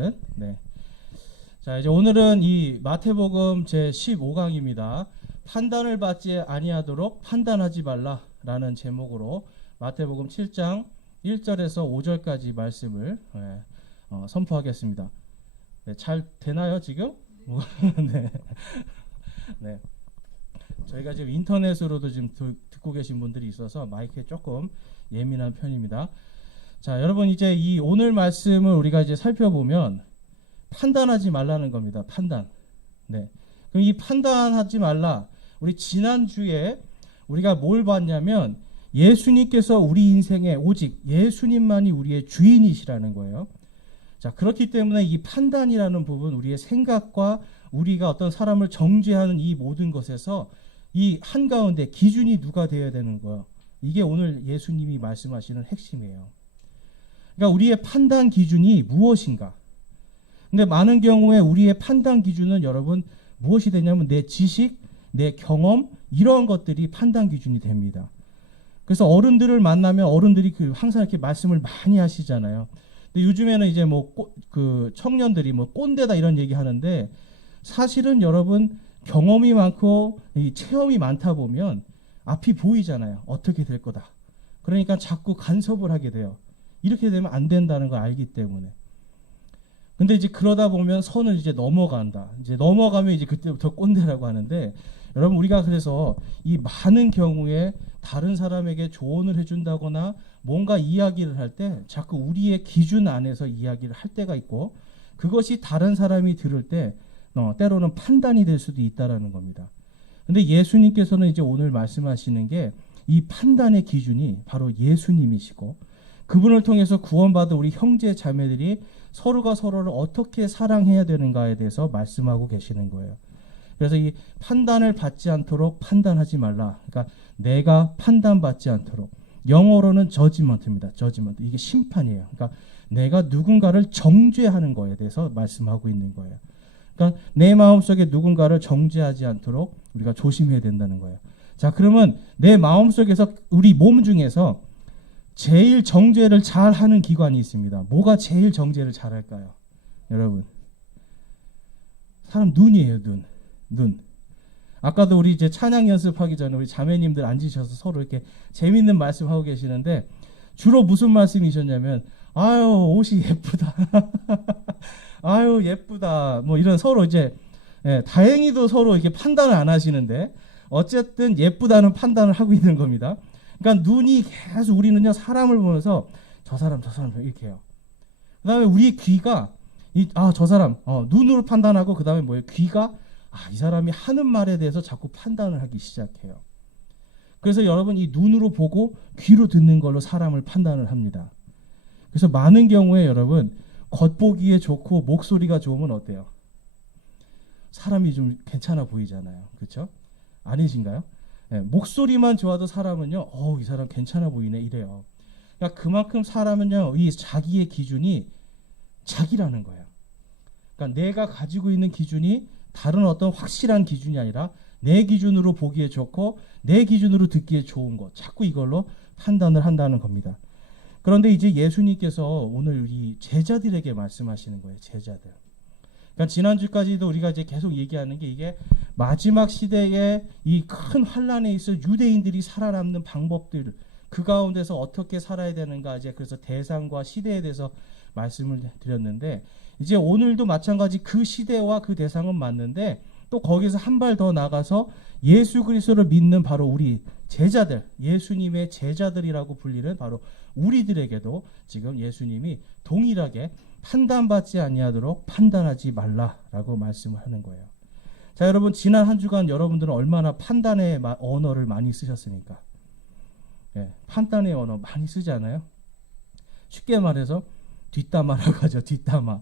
오늘은. 네. 자, 이제 오늘은 이 마태복음 제 15강입니다. 판단을 받지 아니하도록 판단하지 말라라는 제목으로 마태복음 7장 1절에서 5절까지 말씀을 선포하겠습니다. 네, 잘 되나요, 지금? 네. 네. 저희가 지금 인터넷으로도 지금 듣고 계신 분들이 있어서 마이크에 조금 예민한 편입니다. 자, 여러분 이제 이 오늘 말씀을 우리가 이제 살펴보면 판단하지 말라는 겁니다. 판단. 네. 그럼 이 판단하지 말라. 우리 지난주에 우리가 뭘 봤냐면 예수님께서 우리 인생에 오직 예수님만이 우리의 주인이시라는 거예요. 자, 그렇기 때문에 이 판단이라는 부분, 우리의 생각과 우리가 어떤 사람을 정죄하는 이 모든 것에서 이 한가운데 기준이 누가 되어야 되는 거예요. 이게 오늘 예수님이 말씀하시는 핵심이에요. 그러니까 우리의 판단 기준이 무엇인가? 근데 많은 경우에 우리의 판단 기준은 여러분 무엇이 되냐면 내 지식, 내 경험 이런 것들이 판단 기준이 됩니다. 그래서 어른들을 만나면 어른들이 항상 이렇게 말씀을 많이 하시잖아요. 근데 요즘에는 이제 청년들이 꼰대다 이런 얘기 하는데 사실은 여러분 경험이 많고 이 체험이 많다 보면 앞이 보이잖아요. 어떻게 될 거다. 그러니까 자꾸 간섭을 하게 돼요. 이렇게 되면 안 된다는 걸 알기 때문에. 근데 이제 그러다 보면 선을 이제 넘어간다. 이제 넘어가면 이제 그때부터 꼰대라고 하는데 여러분 우리가 그래서 이 많은 경우에 다른 사람에게 조언을 해준다거나 뭔가 이야기를 할 때 자꾸 우리의 기준 안에서 이야기를 할 때가 있고 그것이 다른 사람이 들을 때 때로는 판단이 될 수도 있다라는 겁니다. 근데 예수님께서는 이제 오늘 말씀하시는 게 이 판단의 기준이 바로 예수님이시고 그분을 통해서 구원받은 우리 형제 자매들이 서로가 서로를 어떻게 사랑해야 되는가에 대해서 말씀하고 계시는 거예요. 그래서 이 판단을 받지 않도록 판단하지 말라. 그러니까 내가 판단받지 않도록. 영어로는 저지먼트입니다. 저지먼트. 이게 심판이에요. 그러니까 내가 누군가를 정죄하는 거에 대해서 말씀하고 있는 거예요. 그러니까 내 마음속에 누군가를 정죄하지 않도록 우리가 조심해야 된다는 거예요. 자, 그러면 내 마음속에서 우리 몸 중에서 제일 정죄를 잘하는 기관이 있습니다. 뭐가 제일 정죄를 잘할까요? 여러분, 사람 눈이에요. 눈. 아까도 우리 이제 찬양 연습하기 전에 우리 자매님들 앉으셔서 서로 이렇게 재밌는 말씀하고 계시는데 주로 무슨 말씀이셨냐면 아유 옷이 예쁘다. 아유 예쁘다. 뭐 이런 서로 이제 다행히도 서로 이렇게 판단을 안 하시는데 어쨌든 예쁘다는 판단을 하고 있는 겁니다. 그러니까 눈이 계속 우리는요 사람을 보면서 저 사람 이렇게 해요. 그 다음에 우리 귀가 저 사람 눈으로 판단하고 그 다음에 뭐예요? 귀가 이 사람이 하는 말에 대해서 자꾸 판단을 하기 시작해요. 그래서 여러분 이 눈으로 보고 귀로 듣는 걸로 사람을 판단을 합니다. 그래서 많은 경우에 여러분 겉보기에 좋고 목소리가 좋으면 어때요? 사람이 좀 괜찮아 보이잖아요. 그렇죠? 아니신가요? 네, 목소리만 좋아도 사람은요, 이 사람 괜찮아 보이네 이래요. 그러니까 그만큼 사람은요, 이 자기의 기준이 자기라는 거예요. 그러니까 내가 가지고 있는 기준이 다른 어떤 확실한 기준이 아니라 내 기준으로 보기에 좋고 내 기준으로 듣기에 좋은 것, 자꾸 이걸로 판단을 한다는 겁니다. 그런데 이제 예수님께서 오늘 이 제자들에게 말씀하시는 거예요. 제자들. 그러니까 지난주까지도 우리가 이제 계속 얘기하는 게 이게 마지막 시대에 이 큰 환란에 있어 유대인들이 살아남는 방법들 그 가운데서 어떻게 살아야 되는가 이제 그래서 대상과 시대에 대해서 말씀을 드렸는데 이제 오늘도 마찬가지 그 시대와 그 대상은 맞는데 또 거기서 한 발 더 나가서 예수 그리스도를 믿는 바로 우리 제자들, 예수님의 제자들이라고 불리는 바로 우리들에게도 지금 예수님이 동일하게 판단받지 아니하도록 판단하지 말라라고 말씀을 하는 거예요. 자, 여러분 지난 한 주간 여러분들은 얼마나 판단의 언어를 많이 쓰셨습니까? 네, 판단의 언어 많이 쓰지 않아요? 쉽게 말해서 뒷담화라고 하죠. 뒷담화.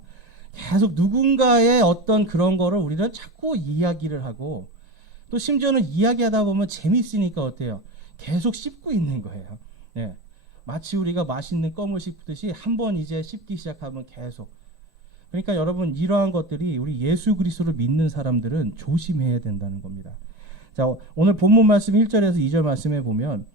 계속 누군가의 어떤 그런 거를 우리는 자꾸 이야기를 하고 또 심지어는 이야기하다 보면 재밌으니까 어때요? 계속 씹고 있는 거예요. 네. 마치 우리가 맛있는 껌을 씹듯이 한번 이제 씹기 시작하면 계속. 그러니까 여러분 이러한 것들이 우리 예수 그리스도를 믿는 사람들은 조심해야 된다는 겁니다. 자, 오늘 본문 말씀 1절에서 2절 말씀에 보면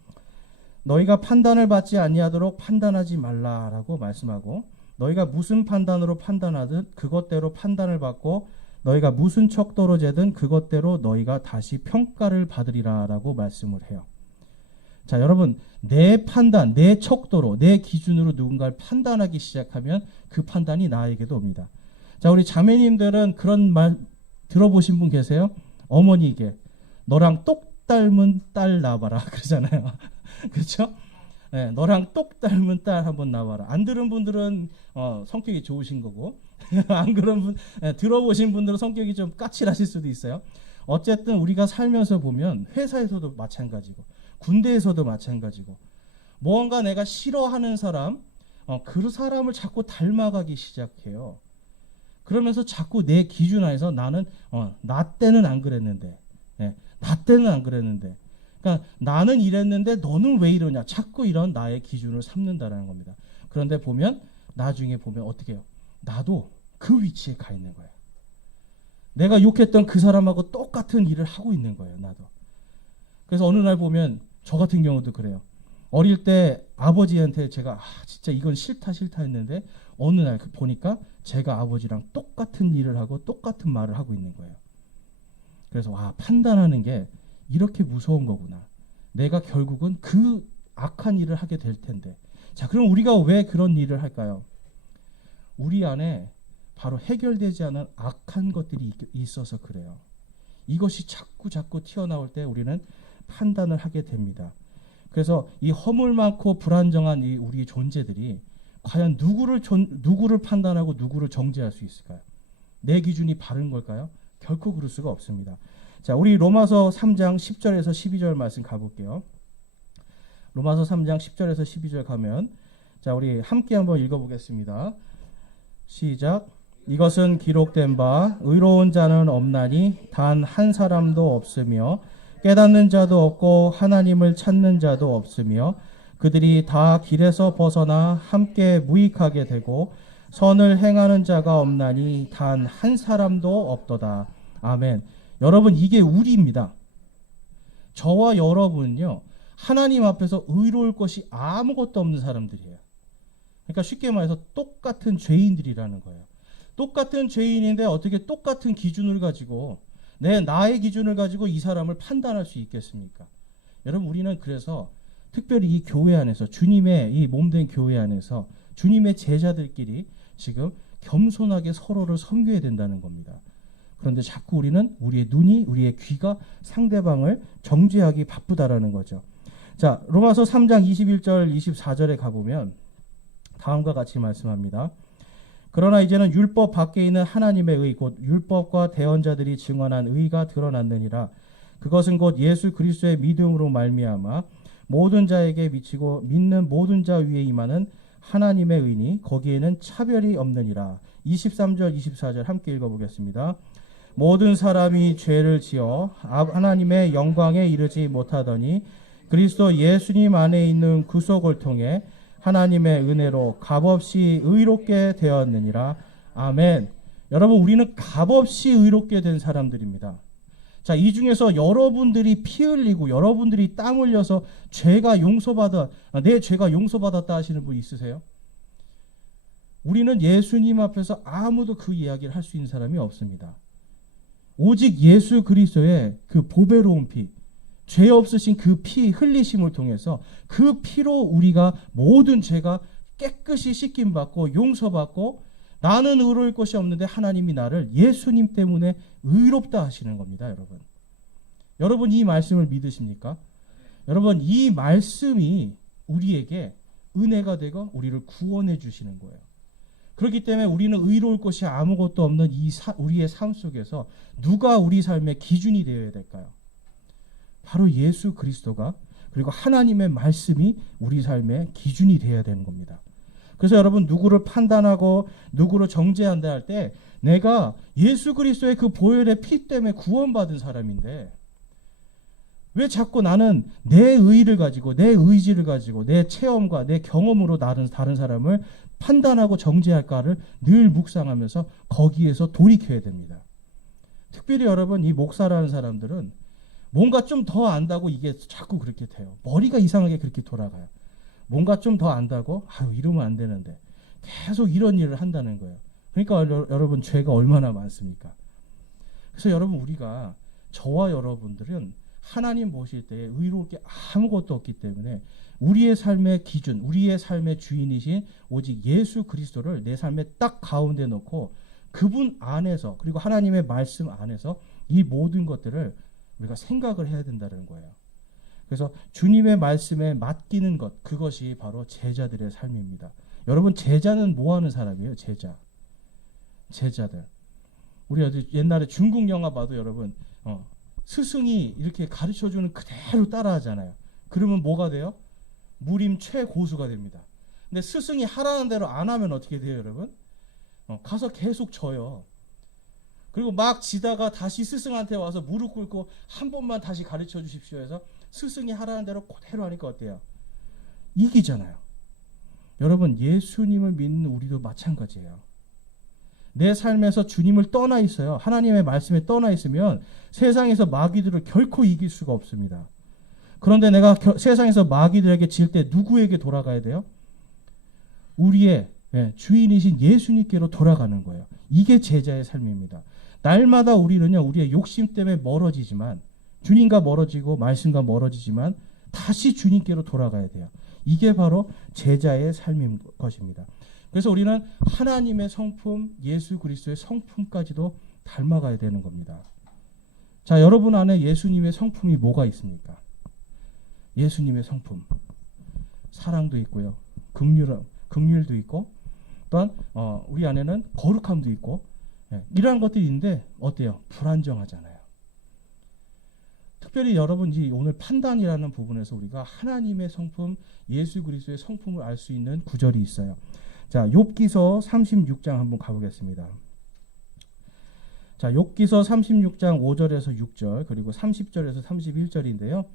너희가 판단을 받지 아니하도록 판단하지 말라라고 말씀하고 너희가 무슨 판단으로 판단하든 그것대로 판단을 받고 너희가 무슨 척도로 재든 그것대로 너희가 다시 평가를 받으리라 라고 말씀을 해요. 자, 여러분, 내 판단, 내 척도로, 내 기준으로 누군가를 판단하기 시작하면 그 판단이 나에게도 옵니다. 자, 우리 자매님들은 그런 말 들어보신 분 계세요? 어머니에게 너랑 똑 닮은 딸 낳아봐라 그러잖아요. 그렇죠? 네, 너랑 똑 닮은 딸 한번 낳아봐라. 안 들은 분들은 성격이 좋으신 거고 안 그런 분, 들어보신 분들은 성격이 좀 까칠하실 수도 있어요. 어쨌든 우리가 살면서 보면 회사에서도 마찬가지고 군대에서도 마찬가지고 무언가 내가 싫어하는 사람, 그 사람을 자꾸 닮아가기 시작해요. 그러면서 자꾸 내 기준 안에서 나는 나 때는 안 그랬는데, 나 때는 안 그랬는데, 그러니까 나는 이랬는데 너는 왜 이러냐, 자꾸 이런 나의 기준을 삼는다라는 겁니다. 그런데 보면 나중에 보면 어떻게 해요? 나도 그 위치에 가 있는 거예요. 내가 욕했던 그 사람하고 똑같은 일을 하고 있는 거예요. 나도. 그래서 어느 날 보면 저 같은 경우도 그래요. 어릴 때 아버지한테 제가 진짜 이건 싫다 했는데 어느 날 보니까 제가 아버지랑 똑같은 일을 하고 똑같은 말을 하고 있는 거예요. 그래서 판단하는 게 이렇게 무서운 거구나. 내가 결국은 그 악한 일을 하게 될 텐데. 자, 그럼 우리가 왜 그런 일을 할까요? 우리 안에 바로 해결되지 않은 악한 것들이 있어서 그래요. 이것이 자꾸 튀어나올 때 우리는 판단을 하게 됩니다. 그래서 이 허물 많고 불안정한 이 우리 존재들이 과연 누구를 판단하고 누구를 정죄할 수 있을까요? 내 기준이 바른 걸까요? 결코 그럴 수가 없습니다. 자, 우리 로마서 3장 10절에서 12절 말씀 가볼게요. 로마서 3장 10절에서 12절 가면, 자, 우리 함께 한번 읽어보겠습니다. 시작. 이것은 기록된 바 의로운 자는 없나니 단 한 사람도 없으며 깨닫는 자도 없고 하나님을 찾는 자도 없으며 그들이 다 길에서 벗어나 함께 무익하게 되고 선을 행하는 자가 없나니 단 한 사람도 없도다. 아멘. 여러분, 이게 우리입니다. 저와 여러분은요, 하나님 앞에서 의로울 것이 아무것도 없는 사람들이에요. 그러니까 쉽게 말해서 똑같은 죄인들이라는 거예요. 똑같은 죄인인데 어떻게 똑같은 기준을 가지고 나의 기준을 가지고 이 사람을 판단할 수 있겠습니까? 여러분, 우리는 그래서 특별히 이 교회 안에서, 주님의 이 몸된 교회 안에서 주님의 제자들끼리 지금 겸손하게 서로를 섬겨야 된다는 겁니다. 그런데 자꾸 우리는 우리의 눈이, 우리의 귀가 상대방을 정죄하기 바쁘다라는 거죠. 자, 로마서 3장 21절 24절에 가보면 다음과 같이 말씀합니다. 그러나 이제는 율법 밖에 있는 하나님의 의, 곧 율법과 대언자들이 증언한 의가 드러났느니라. 그것은 곧 예수 그리스도의 믿음으로 말미암아 모든 자에게 미치고 믿는 모든 자 위에 임하는 하나님의 의니 거기에는 차별이 없느니라. 23절 24절 함께 읽어보겠습니다. 모든 사람이 죄를 지어 하나님의 영광에 이르지 못하더니 그리스도 예수님 안에 있는 구속을 통해 하나님의 은혜로 값없이 의롭게 되었느니라. 아멘. 여러분, 우리는 값없이 의롭게 된 사람들입니다. 자, 이 중에서 여러분들이 피 흘리고 여러분들이 땀 흘려서 내 죄가 용서받았다 하시는 분 있으세요? 우리는 예수님 앞에서 아무도 그 이야기를 할 수 있는 사람이 없습니다. 오직 예수 그리스도의 그 보배로운 피, 죄 없으신 그 피 흘리심을 통해서 그 피로 우리가 모든 죄가 깨끗이 씻김받고 용서받고 나는 의로울 것이 없는데 하나님이 나를 예수님 때문에 의롭다 하시는 겁니다. 여러분 이 말씀을 믿으십니까? 여러분, 이 말씀이 우리에게 은혜가 되고 우리를 구원해 주시는 거예요. 그렇기 때문에 우리는 의로울 것이 아무것도 없는 우리의 삶 속에서 누가 우리 삶의 기준이 되어야 될까요? 바로 예수 그리스도가, 그리고 하나님의 말씀이 우리 삶의 기준이 되어야 되는 겁니다. 그래서 여러분, 누구를 판단하고 누구를 정죄한다 할 때 내가 예수 그리스도의 그 보혈의 피 때문에 구원받은 사람인데 왜 자꾸 나는 내 의의를 가지고, 내 의지를 가지고, 내 체험과 내 경험으로 다른 사람을 판단하고 정죄할까를 늘 묵상하면서 거기에서 돌이켜야 됩니다. 특별히 여러분, 이 목사라는 사람들은 뭔가 좀 더 안다고 이게 자꾸 그렇게 돼요. 머리가 이상하게 그렇게 돌아가요. 뭔가 좀 더 안다고 이러면 안 되는데, 계속 이런 일을 한다는 거예요. 그러니까 여러분 죄가 얼마나 많습니까? 그래서 여러분 우리가 저와 여러분들은 하나님 보실 때 의로울 게 아무것도 없기 때문에 우리의 삶의 기준, 우리의 삶의 주인이신 오직 예수 그리스도를 내 삶의 딱 가운데 놓고 그분 안에서 그리고 하나님의 말씀 안에서 이 모든 것들을 우리가 생각을 해야 된다는 거예요. 그래서 주님의 말씀에 맡기는 것, 그것이 바로 제자들의 삶입니다. 여러분 제자는 뭐 하는 사람이에요? 제자들. 우리 어디 옛날에 중국 영화 봐도 여러분 스승이 이렇게 가르쳐주는 그대로 따라하잖아요. 그러면 뭐가 돼요? 무림 최고수가 됩니다. 근데 스승이 하라는 대로 안 하면 어떻게 돼요, 여러분? 가서 계속 져요. 그리고 막 지다가 다시 스승한테 와서 무릎 꿇고 한 번만 다시 가르쳐 주십시오 해서 스승이 하라는 대로 그대로 하니까 어때요? 이기잖아요. 여러분 예수님을 믿는 우리도 마찬가지예요. 내 삶에서 주님을 떠나 있어요. 하나님의 말씀에 떠나 있으면 세상에서 마귀들을 결코 이길 수가 없습니다. 그런데 내가 세상에서 마귀들에게 질 때 누구에게 돌아가야 돼요? 우리의 주인이신 예수님께로 돌아가는 거예요. 이게 제자의 삶입니다. 날마다 우리는요, 우리의 욕심 때문에 멀어지지만, 주님과 멀어지고 말씀과 멀어지지만 다시 주님께로 돌아가야 돼요. 이게 바로 제자의 삶인 것입니다. 그래서 우리는 하나님의 성품, 예수 그리스도의 성품까지도 닮아가야 되는 겁니다. 자, 여러분 안에 예수님의 성품이 뭐가 있습니까? 예수님의 성품. 사랑도 있고요. 긍휼도 있고, 또한 우리 안에는 거룩함도 있고, 이러한 것들이 있는데 어때요? 불안정하잖아요. 특별히 여러분이 오늘 판단이라는 부분에서 우리가 하나님의 성품, 예수 그리스도의 성품을 알 수 있는 구절이 있어요. 자, 욥기서 36장 한번 가보겠습니다. 자, 욥기서 36장 5절에서 6절 그리고 30절에서 31절인데요.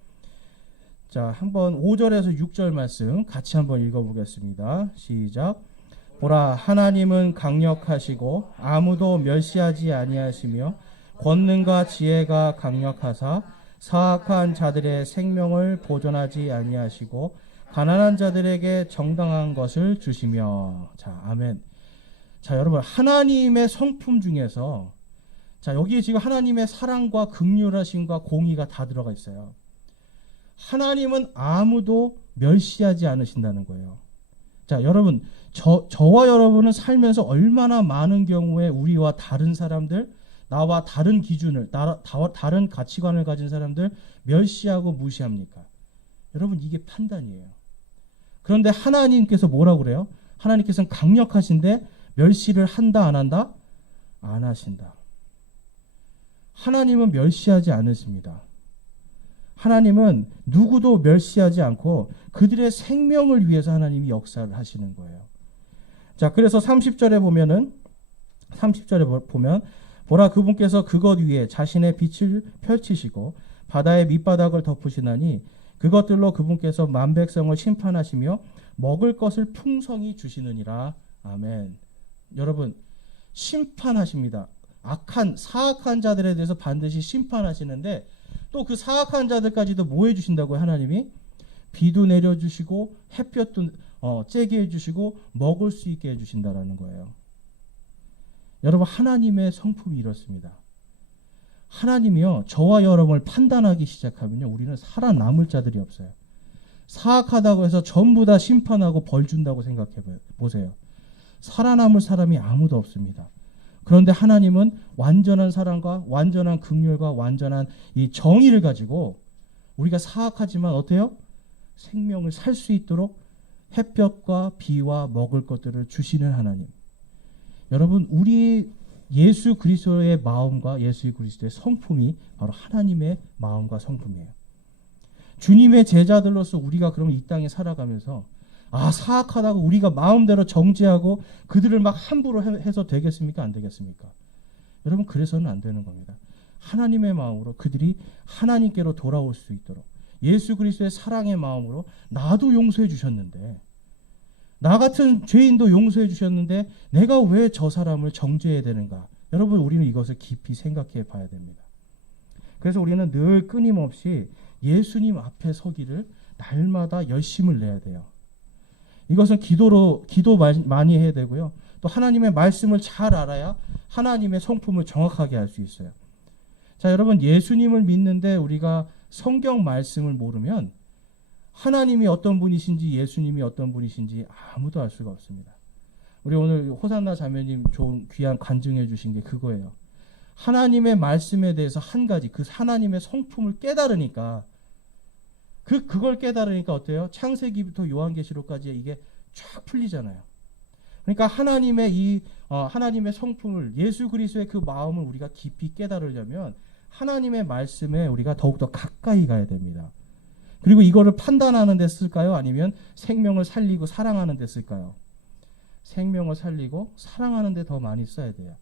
자, 한번 5절에서 6절 말씀 같이 한번 읽어보겠습니다. 시작. 보라, 하나님은 강력하시고 아무도 멸시하지 아니하시며 권능과 지혜가 강력하사 사악한 자들의 생명을 보존하지 아니하시고 가난한 자들에게 정당한 것을 주시며. 자, 아멘. 자, 여러분 하나님의 성품 중에서 자, 여기에 지금 하나님의 사랑과 긍휼하심과 공의가 다 들어가 있어요. 하나님은 아무도 멸시하지 않으신다는 거예요. 자, 여러분 저와 여러분은 살면서 얼마나 많은 경우에 우리와 다른 사람들, 나와 다른 기준을, 다른 가치관을 가진 사람들 멸시하고 무시합니까? 여러분 이게 판단이에요. 그런데 하나님께서 뭐라고 그래요? 하나님께서는 강력하신데 멸시를 한다 안 한다? 안 하신다. 하나님은 멸시하지 않으십니다. 하나님은 누구도 멸시하지 않고 그들의 생명을 위해서 하나님이 역사를 하시는 거예요. 자, 그래서 30절에 보면 보라, 그분께서 그것 위에 자신의 빛을 펼치시고 바다의 밑바닥을 덮으시나니 그것들로 그분께서 만백성을 심판하시며 먹을 것을 풍성히 주시느니라. 아멘. 여러분 심판하십니다. 사악한 자들에 대해서 반드시 심판하시는데 또 그 사악한 자들까지도 뭐 해주신다고요? 하나님이 비도 내려주시고 햇볕도 쬐게 해주시고 먹을 수 있게 해주신다라는 거예요. 여러분 하나님의 성품이 이렇습니다. 하나님이요 저와 여러분을 판단하기 시작하면요 우리는 살아남을 자들이 없어요. 사악하다고 해서 전부 다 심판하고 벌 준다고 생각해 보세요. 살아남을 사람이 아무도 없습니다. 그런데 하나님은 완전한 사랑과 완전한 긍휼과 완전한 이 정의를 가지고 우리가 사악하지만 어때요? 생명을 살 수 있도록 햇볕과 비와 먹을 것들을 주시는 하나님. 여러분 우리 예수 그리스도의 마음과 예수 그리스도의 성품이 바로 하나님의 마음과 성품이에요. 주님의 제자들로서 우리가 그러면 이 땅에 살아가면서 사악하다고 우리가 마음대로 정죄하고 그들을 막 함부로 해서 되겠습니까? 안 되겠습니까? 여러분 그래서는 안 되는 겁니다. 하나님의 마음으로 그들이 하나님께로 돌아올 수 있도록 예수 그리스도의 사랑의 마음으로 나도 용서해 주셨는데 나 같은 죄인도 용서해 주셨는데 내가 왜 저 사람을 정죄해야 되는가? 여러분 우리는 이것을 깊이 생각해 봐야 됩니다. 그래서 우리는 늘 끊임없이 예수님 앞에 서기를 날마다 열심을 내야 돼요. 이것은 기도 많이 해야 되고요. 또 하나님의 말씀을 잘 알아야 하나님의 성품을 정확하게 알 수 있어요. 자, 여러분, 예수님을 믿는데 우리가 성경 말씀을 모르면 하나님이 어떤 분이신지 예수님이 어떤 분이신지 아무도 알 수가 없습니다. 우리 오늘 호산나 자매님 좋은 귀한 간증해 주신 게 그거예요. 하나님의 말씀에 대해서 한 가지 그 하나님의 성품을 깨달으니까 그걸 깨달으니까 어때요? 창세기부터 요한계시록까지 이게 쫙 풀리잖아요. 그러니까 하나님의 하나님의 성품을 예수 그리스도의 그 마음을 우리가 깊이 깨달으려면 하나님의 말씀에 우리가 더욱더 가까이 가야 됩니다. 그리고 이거를 판단하는 데 쓸까요? 아니면 생명을 살리고 사랑하는 데 쓸까요? 생명을 살리고 사랑하는 데 더 많이 써야 돼요.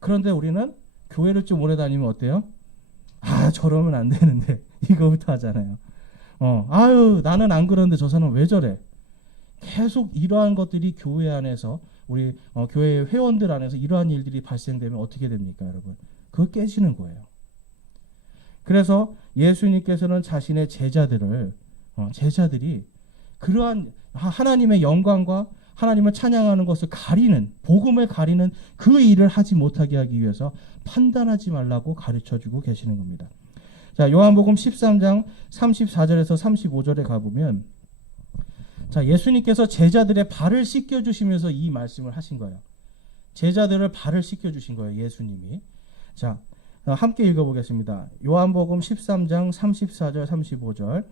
그런데 우리는 교회를 좀 오래 다니면 어때요? 저러면 안 되는데 이거부터 하잖아요. 아유, 나는 안 그러는데 저 사람은 왜 저래? 계속 이러한 것들이 교회 안에서 우리 교회 회원들 안에서 이러한 일들이 발생되면 어떻게 됩니까, 여러분? 그거 깨지는 거예요. 그래서 예수님께서는 자신의 제자들이 그러한 하나님의 영광과 하나님을 찬양하는 것을 가리는, 복음을 가리는 그 일을 하지 못하게 하기 위해서 판단하지 말라고 가르쳐주고 계시는 겁니다. 자, 요한복음 13장 34절에서 35절에 가보면, 자, 예수님께서 제자들의 발을 씻겨주시면서 이 말씀을 하신 거예요. 제자들을 발을 씻겨주신 거예요, 예수님이. 자, 함께 읽어보겠습니다. 요한복음 13장 34절 35절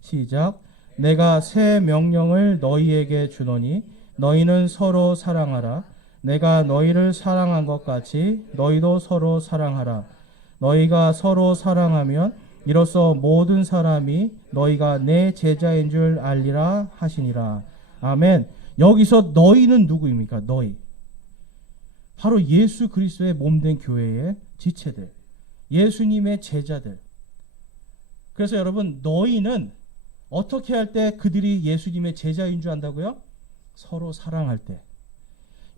시작. 내가 새 명령을 너희에게 주노니 너희는 서로 사랑하라. 내가 너희를 사랑한 것 같이 너희도 서로 사랑하라. 너희가 서로 사랑하면 이로써 모든 사람이 너희가 내 제자인 줄 알리라 하시니라. 아멘. 여기서 너희는 누구입니까? 너희. 바로 예수 그리스도의 몸된 교회의 지체들, 예수님의 제자들. 그래서 여러분, 너희는 어떻게 할 때 그들이 예수님의 제자인 줄 안다고요? 서로 사랑할 때.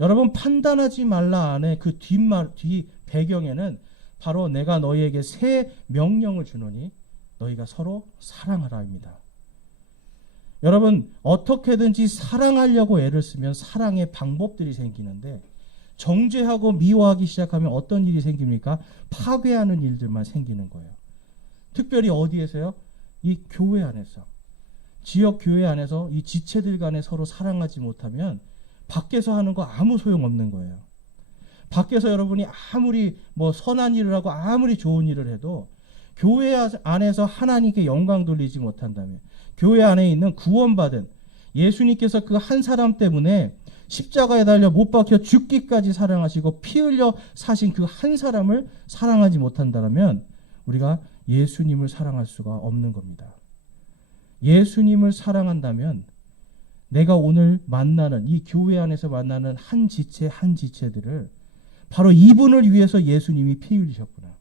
여러분, 판단하지 말라 안에 그 뒤 배경에는 바로 내가 너희에게 새 명령을 주노니 너희가 서로 사랑하라입니다. 여러분, 어떻게든지 사랑하려고 애를 쓰면 사랑의 방법들이 생기는데 정죄하고 미워하기 시작하면 어떤 일이 생깁니까? 파괴하는 일들만 생기는 거예요. 특별히 어디에서요? 이 교회 안에서. 지역 교회 안에서 이 지체들 간에 서로 사랑하지 못하면 밖에서 하는 거 아무 소용없는 거예요. 밖에서 여러분이 아무리 선한 일을 하고 아무리 좋은 일을 해도 교회 안에서 하나님께 영광 돌리지 못한다면, 교회 안에 있는 구원받은 예수님께서 그 한 사람 때문에 십자가에 달려 못 박혀 죽기까지 사랑하시고 피 흘려 사신 그 한 사람을 사랑하지 못한다면 우리가 예수님을 사랑할 수가 없는 겁니다. 예수님을 사랑한다면 내가 오늘 만나는 이 교회 안에서 만나는 한 지체들을 바로 이분을 위해서 예수님이 피 흘리셨구나.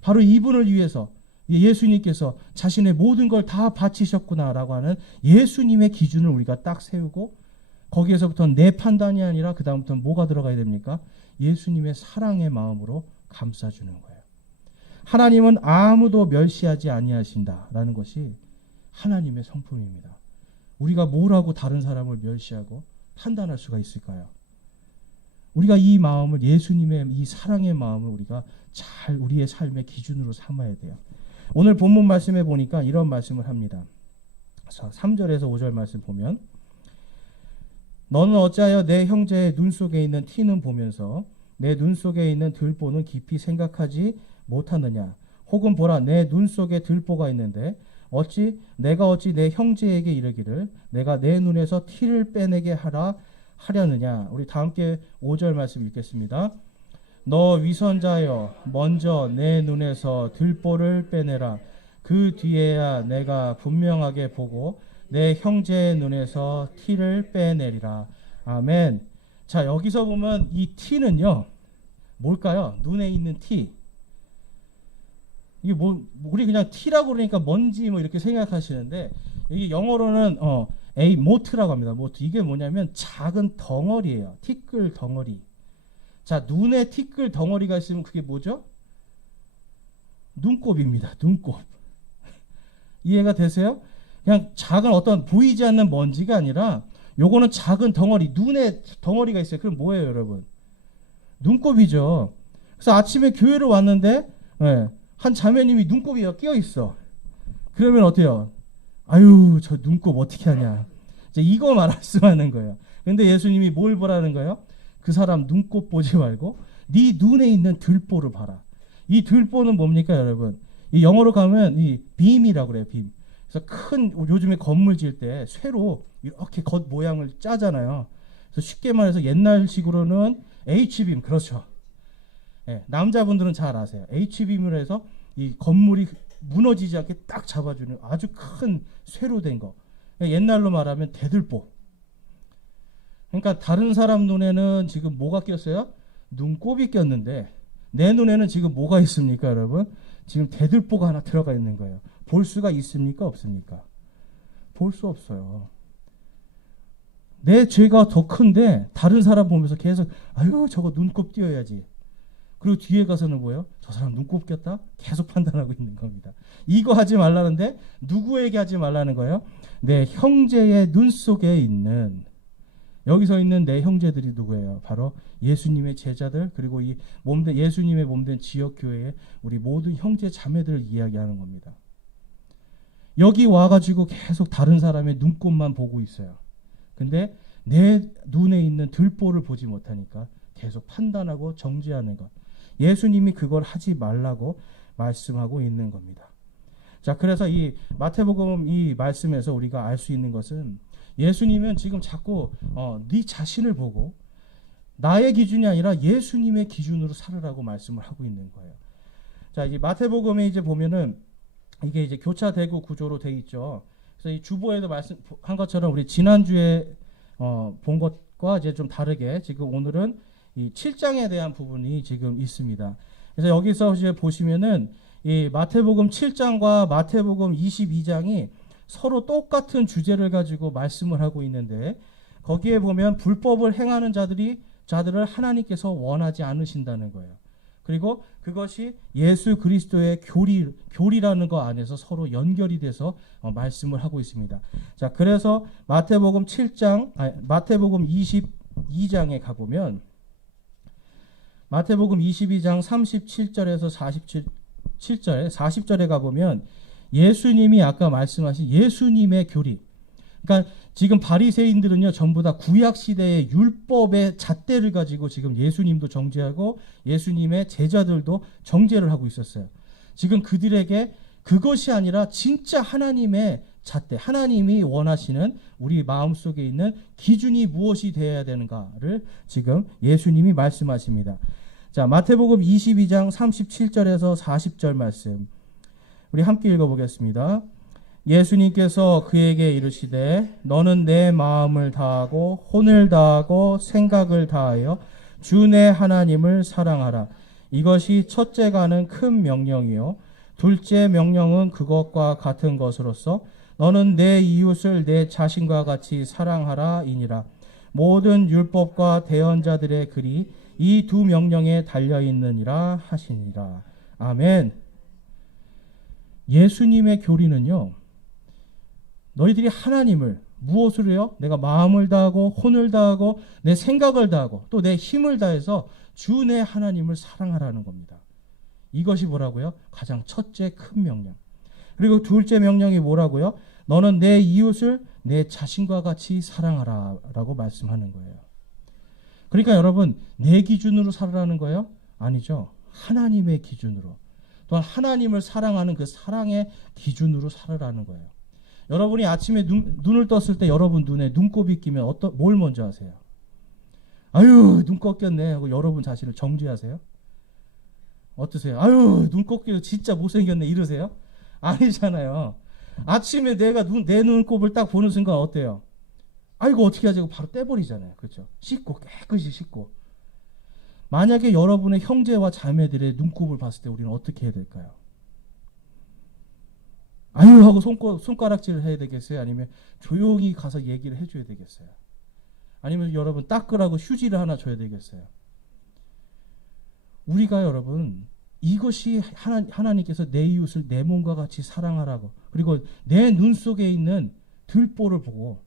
바로 이분을 위해서 예수님께서 자신의 모든 걸 다 바치셨구나라고 하는 예수님의 기준을 우리가 딱 세우고 거기에서부터 내 판단이 아니라 그 다음부터는 뭐가 들어가야 됩니까? 예수님의 사랑의 마음으로 감싸주는 거예요. 하나님은 아무도 멸시하지 아니하신다라는 것이 하나님의 성품입니다. 우리가 뭘 하고 다른 사람을 멸시하고 판단할 수가 있을까요? 우리가 이 마음을, 예수님의 이 사랑의 마음을 우리가 잘 우리의 삶의 기준으로 삼아야 돼요. 오늘 본문 말씀에 보니까 이런 말씀을 합니다. 3절에서 5절 말씀 보면, 너는 어찌하여 내 형제의 눈 속에 있는 티는 보면서 내 눈 속에 있는 들보는 깊이 생각하지 못하느냐? 혹은 보라, 내 눈 속에 들보가 있는데 내가 어찌 내 형제에게 이르기를 내가 내 눈에서 티를 빼내게 하려느냐? 우리 다 함께 5절 말씀 읽겠습니다. 너 위선자여, 먼저 내 눈에서 들보를 빼내라. 그 뒤에야 내가 분명하게 보고 내 형제의 눈에서 티를 빼내리라. 아멘. 자, 여기서 보면 이 티는요, 뭘까요? 눈에 있는 티. 이게 우리 그냥 티라고 그러니까 먼지 이렇게 생각하시는데, 이게 영어로는 모트라고 합니다. 모트. 이게 뭐냐면 작은 덩어리예요. 티끌 덩어리. 자, 눈에 티끌 덩어리가 있으면 그게 뭐죠? 눈곱입니다. 눈곱. 이해가 되세요? 그냥 작은 어떤 보이지 않는 먼지가 아니라 요거는 작은 덩어리, 눈에 덩어리가 있어요. 그럼 뭐예요, 여러분? 눈곱이죠. 그래서 아침에 교회를 왔는데 예, 한 자매님이 눈곱이 끼어 있어. 그러면 어때요? 아유, 저 눈곱 어떻게 하냐. 이제 이거 말씀하는 거예요. 근데 예수님이 뭘 보라는 거예요? 그 사람 눈곱 보지 말고 네 눈에 있는 들보를 봐라. 이 들보는 뭡니까, 여러분? 이 영어로 가면 이 빔이라고 그래요, 빔. 그래서 큰 요즘에 건물 지을 때 쇠로 이렇게 겉 모양을 짜잖아요. 그래서 쉽게 말해서 옛날식으로는 H빔, 그렇죠. 예, 남자분들은 잘 아세요. H빔으로 해서 이 건물이 무너지지 않게 딱 잡아주는 아주 큰 쇠로 된 거. 옛날로 말하면 대들보. 그러니까 다른 사람 눈에는 지금 뭐가 꼈어요? 눈곱이 꼈는데 내 눈에는 지금 뭐가 있습니까, 여러분? 지금 대들보가 하나 들어가 있는 거예요. 볼 수가 있습니까, 없습니까? 볼 수 없어요. 내 죄가 더 큰데 다른 사람 보면서 계속 아유, 저거 눈곱 띄어야지. 그리고 뒤에 가서는 뭐예요? 저 사람 눈곱 꼈다? 계속 판단하고 있는 겁니다. 이거 하지 말라는데 누구에게 하지 말라는 거예요? 내 형제의 눈 속에 있는, 여기서 있는 내 형제들이 누구예요? 바로 예수님의 제자들, 그리고 이 몸된 예수님의 몸된 지역교회의 우리 모든 형제 자매들을 이야기하는 겁니다. 여기 와가지고 계속 다른 사람의 눈곱만 보고 있어요. 근데 내 눈에 있는 들보를 보지 못하니까 계속 판단하고 정죄하는 것. 예수님이 그걸 하지 말라고 말씀하고 있는 겁니다. 자, 그래서 이 마태복음 이 말씀에서 우리가 알 수 있는 것은 예수님은 지금 자꾸 네 자신을 보고 나의 기준이 아니라 예수님의 기준으로 살으라고 말씀을 하고 있는 거예요. 자, 이 마태복음에 이제 보면은 이게 이제 교차대구 구조로 돼 있죠. 그래서 이 주보에도 말씀한 것처럼 우리 지난주에 본 것과 이제 좀 다르게 지금 오늘은 이 7장에 대한 부분이 지금 있습니다. 그래서 여기서 이제 보시면은 이 마태복음 7장과 마태복음 22장이 서로 똑같은 주제를 가지고 말씀을 하고 있는데 거기에 보면 불법을 행하는 자들을 하나님께서 원하지 않으신다는 거예요. 그리고 그것이 예수 그리스도의 교리라는 거 안에서 서로 연결이 돼서 말씀을 하고 있습니다. 자, 그래서 마태복음 22장에 가보면 마태복음 22장 37절에서 40절에 가보면 예수님이 아까 말씀하신 예수님의 교리. 그러니까 지금 바리새인들은요 전부 다 구약 시대의 율법의 잣대를 가지고 지금 예수님도 정죄하고 예수님의 제자들도 정죄를 하고 있었어요. 지금 그들에게 그것이 아니라 진짜 하나님의 잣대, 하나님이 원하시는 우리 마음속에 있는 기준이 무엇이 되어야 되는가를 지금 예수님이 말씀하십니다. 자, 마태복음 22장 37절에서 40절 말씀 우리 함께 읽어보겠습니다. 예수님께서 그에게 이르시되 너는 내 마음을 다하고 혼을 다하고 생각을 다하여 주 내 하나님을 사랑하라. 이것이 첫째가는 큰 명령이요 둘째 명령은 그것과 같은 것으로서 너는 내 이웃을 내 자신과 같이 사랑하라 이니라. 모든 율법과 대언자들의 글이 이 두 명령에 달려있느니라 하시니라. 아멘. 예수님의 교리는요 너희들이 하나님을 무엇으로 해요? 내가 마음을 다하고 혼을 다하고 내 생각을 다하고 또 내 힘을 다해서 주 내 하나님을 사랑하라는 겁니다. 이것이 뭐라고요? 가장 첫째 큰 명령. 그리고 둘째 명령이 뭐라고요? 너는 내 이웃을 내 자신과 같이 사랑하라 라고 말씀하는 거예요. 그러니까 여러분 내 기준으로 살아라는 거예요? 아니죠. 하나님의 기준으로. 또한 하나님을 사랑하는 그 사랑의 기준으로 살아라는 거예요. 여러분이 아침에 눈을 떴을 때 여러분 눈에 눈곱이 끼면 뭘 먼저 하세요? 아유, 눈곱 꼈네 하고 여러분 자신을 정죄하세요? 어떠세요? 아유, 눈곱 껴서 진짜 못생겼네 이러세요? 아니잖아요. 아침에 내 눈곱을 딱 보는 순간 어때요? 아이고 어떻게 하지? 바로 떼버리잖아요. 그렇죠? 씻고 깨끗이 씻고. 만약에 여러분의 형제와 자매들의 눈곱을 봤을 때 우리는 어떻게 해야 될까요? 아유 하고 손가락질을 해야 되겠어요? 아니면 조용히 가서 얘기를 해줘야 되겠어요? 아니면 여러분 닦으라고 휴지를 하나 줘야 되겠어요? 우리가 여러분 이것이 하나님께서 내 이웃을 내 몸과 같이 사랑하라고, 그리고 내 눈 속에 있는 들보를 보고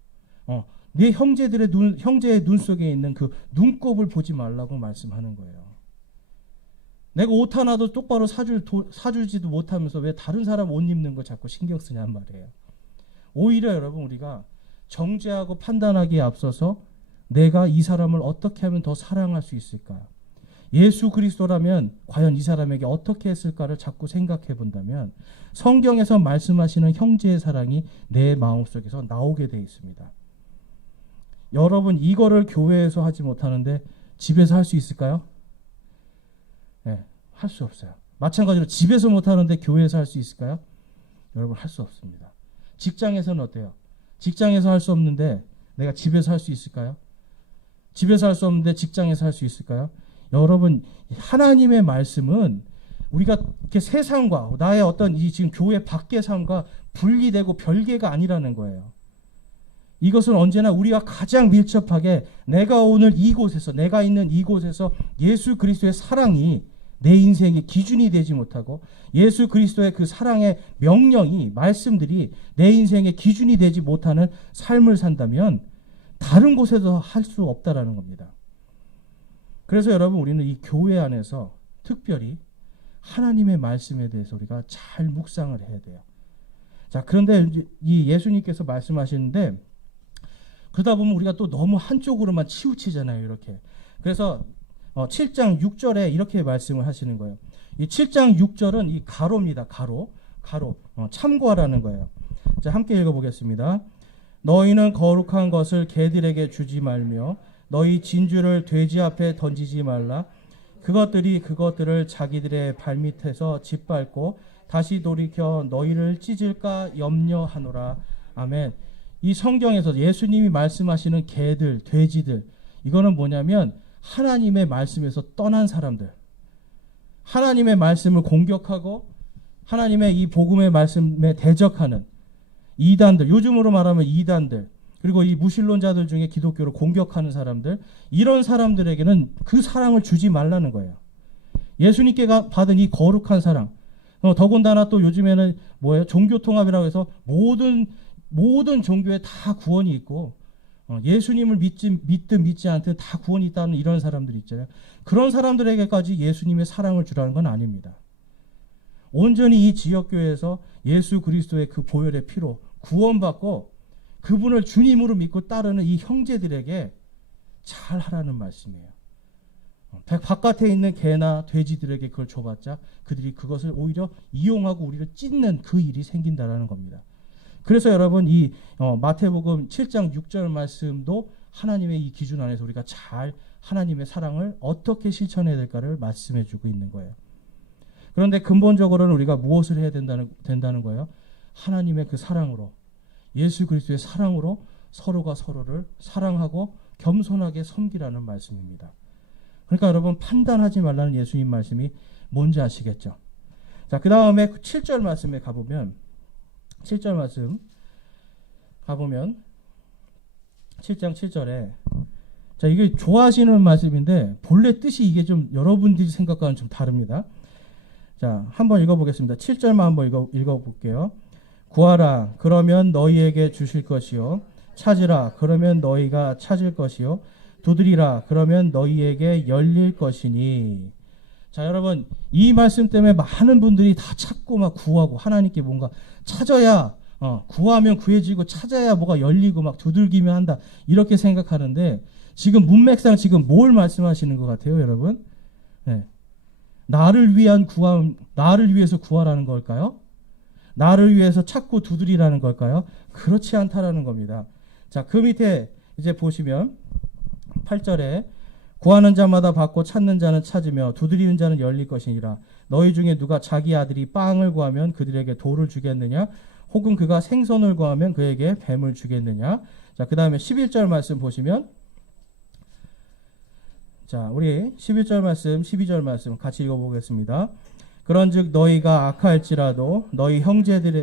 내 형제의 눈 속에 있는 그 눈곱을 보지 말라고 말씀하는 거예요. 내가 옷 하나도 똑바로 사주지도 못하면서 왜 다른 사람 옷 입는 거 자꾸 신경 쓰냔 말이에요. 오히려 여러분, 우리가 정죄하고 판단하기에 앞서서 내가 이 사람을 어떻게 하면 더 사랑할 수 있을까? 예수 그리스도라면 과연 이 사람에게 어떻게 했을까를 자꾸 생각해 본다면 성경에서 말씀하시는 형제의 사랑이 내 마음속에서 나오게 돼 있습니다. 여러분, 이거를 교회에서 하지 못하는데 집에서 할 수 있을까요? 네, 할 수 없어요. 마찬가지로 집에서 못하는데 교회에서 할 수 있을까요? 여러분, 할 수 없습니다. 직장에서는 어때요? 직장에서 할 수 없는데 내가 집에서 할 수 있을까요? 집에서 할 수 없는데 직장에서 할 수 있을까요? 여러분, 하나님의 말씀은 우리가 이렇게 세상과 나의 어떤 이 지금 교회 밖의 삶과 분리되고 별개가 아니라는 거예요. 이것은 언제나 우리가 가장 밀접하게 내가 오늘 이곳에서, 내가 있는 이곳에서 예수 그리스도의 사랑이 내 인생의 기준이 되지 못하고 예수 그리스도의 그 사랑의 명령이, 말씀들이 내 인생의 기준이 되지 못하는 삶을 산다면 다른 곳에서 할 수 없다라는 겁니다. 그래서 여러분, 우리는 이 교회 안에서 특별히 하나님의 말씀에 대해서 우리가 잘 묵상을 해야 돼요. 자, 그런데 이 예수님께서 말씀하시는데 그러다 보면 우리가 또 너무 한쪽으로만 치우치잖아요, 이렇게. 그래서 7장 6절에 이렇게 말씀을 하시는 거예요. 이 7장 6절은 이 가로입니다. 가로. 참고하라는 거예요. 자, 함께 읽어보겠습니다. 너희는 거룩한 것을 개들에게 주지 말며 너희 진주를 돼지 앞에 던지지 말라. 그것들을 자기들의 발밑에서 짓밟고 다시 돌이켜 너희를 찢을까 염려하노라. 아멘. 이 성경에서 예수님이 말씀하시는 개들, 돼지들, 이거는 뭐냐면 하나님의 말씀에서 떠난 사람들, 하나님의 말씀을 공격하고 하나님의 이 복음의 말씀에 대적하는 이단들, 요즘으로 말하면 이단들, 그리고 이 무신론자들 중에 기독교를 공격하는 사람들, 이런 사람들에게는 그 사랑을 주지 말라는 거예요. 예수님께 받은 이 거룩한 사랑, 더군다나 또 요즘에는 뭐예요? 종교통합이라고 해서 모든 종교에 다 구원이 있고 예수님을 믿든 믿지 않든 다 구원이 있다는 이런 사람들이 있잖아요. 그런 사람들에게까지 예수님의 사랑을 주라는 건 아닙니다. 온전히 이 지역교회에서 예수 그리스도의 그 보혈의 피로 구원받고 그분을 주님으로 믿고 따르는 이 형제들에게 잘 하라는 말씀이에요. 바깥에 있는 개나 돼지들에게 그걸 줘봤자 그들이 그것을 오히려 이용하고 우리를 찢는 그 일이 생긴다라는 겁니다. 그래서 여러분, 이 마태복음 7장 6절 말씀도 하나님의 이 기준 안에서 우리가 잘 하나님의 사랑을 어떻게 실천해야 될까를 말씀해 주고 있는 거예요. 그런데 근본적으로는 우리가 무엇을 해야 된다는 거예요? 하나님의 그 사랑으로, 예수 그리스도의 사랑으로 서로가 서로를 사랑하고 겸손하게 섬기라는 말씀입니다. 그러니까 여러분, 판단하지 말라는 예수님 말씀이 뭔지 아시겠죠? 자, 그 다음에 7절 말씀에 가보면 7절 말씀 가보면 7장 7절에 자, 이게 좋아하시는 말씀인데 본래 뜻이 이게 좀 여러분들이 생각과는 좀 다릅니다. 자, 한번 읽어보겠습니다. 7절만 한번 읽어볼게요. 구하라, 그러면 너희에게 주실 것이요. 찾으라, 그러면 너희가 찾을 것이요. 두드리라, 그러면 너희에게 열릴 것이니. 자, 여러분, 이 말씀 때문에 많은 분들이 다 찾고 막 구하고 하나님께 뭔가 찾아야 구하면 구해지고 찾아야 뭐가 열리고 막 두들기면 한다, 이렇게 생각하는데 지금 문맥상 지금 뭘 말씀하시는 것 같아요, 여러분? 네. 나를 위해서 구하라는 걸까요? 나를 위해서 찾고 두드리라는 걸까요? 그렇지 않다라는 겁니다. 자, 그 밑에 이제 보시면 8절에 구하는 자마다 받고 찾는 자는 찾으며 두드리는 자는 열릴 것이니라. 너희 중에 누가 자기 아들이 빵을 구하면 그들에게 돌을 주겠느냐? 혹은 그가 생선을 구하면 그에게 뱀을 주겠느냐? 자, 그 다음에 11절 말씀 보시면, 자, 우리 11절 말씀, 12절 말씀 같이 읽어보겠습니다. 그런즉 너희가 악할지라도 너희